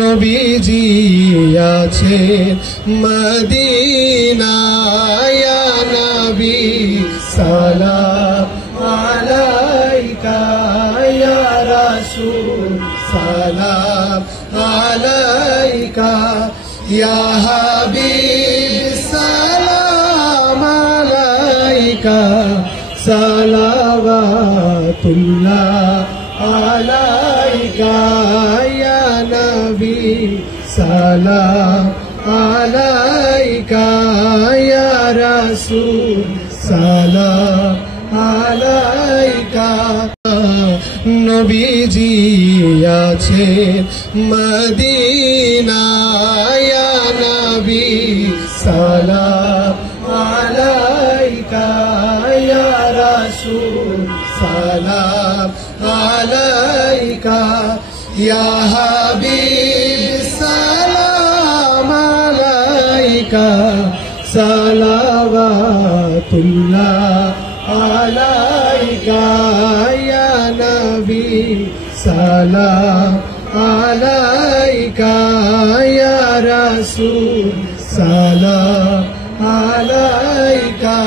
নবীজি আছেন মদিনায় ইয়া নবী সালাম আলাইকা ইয়া রাসূল সালাম আলাইকা ইয়া হাবিব সালাম আলাইকা সালাওয়াতুল্লাহ আলাইকা ইয়া নবী সালাম আলাইকা ইয়া রাসূল সালাম আলাইকা নবীজি আছেন মদিনায় ইয়া নবী সালাম আলাইকা ইয়া রাসূল সালাম আলাইকা ইয়া হাবিব সালাম আলাইকা সালাওয়াতুল্লাহ আলাইকা ইয়া নবী সালাম আলাইকা ইয়া রাসূল সালাম আলাইকা।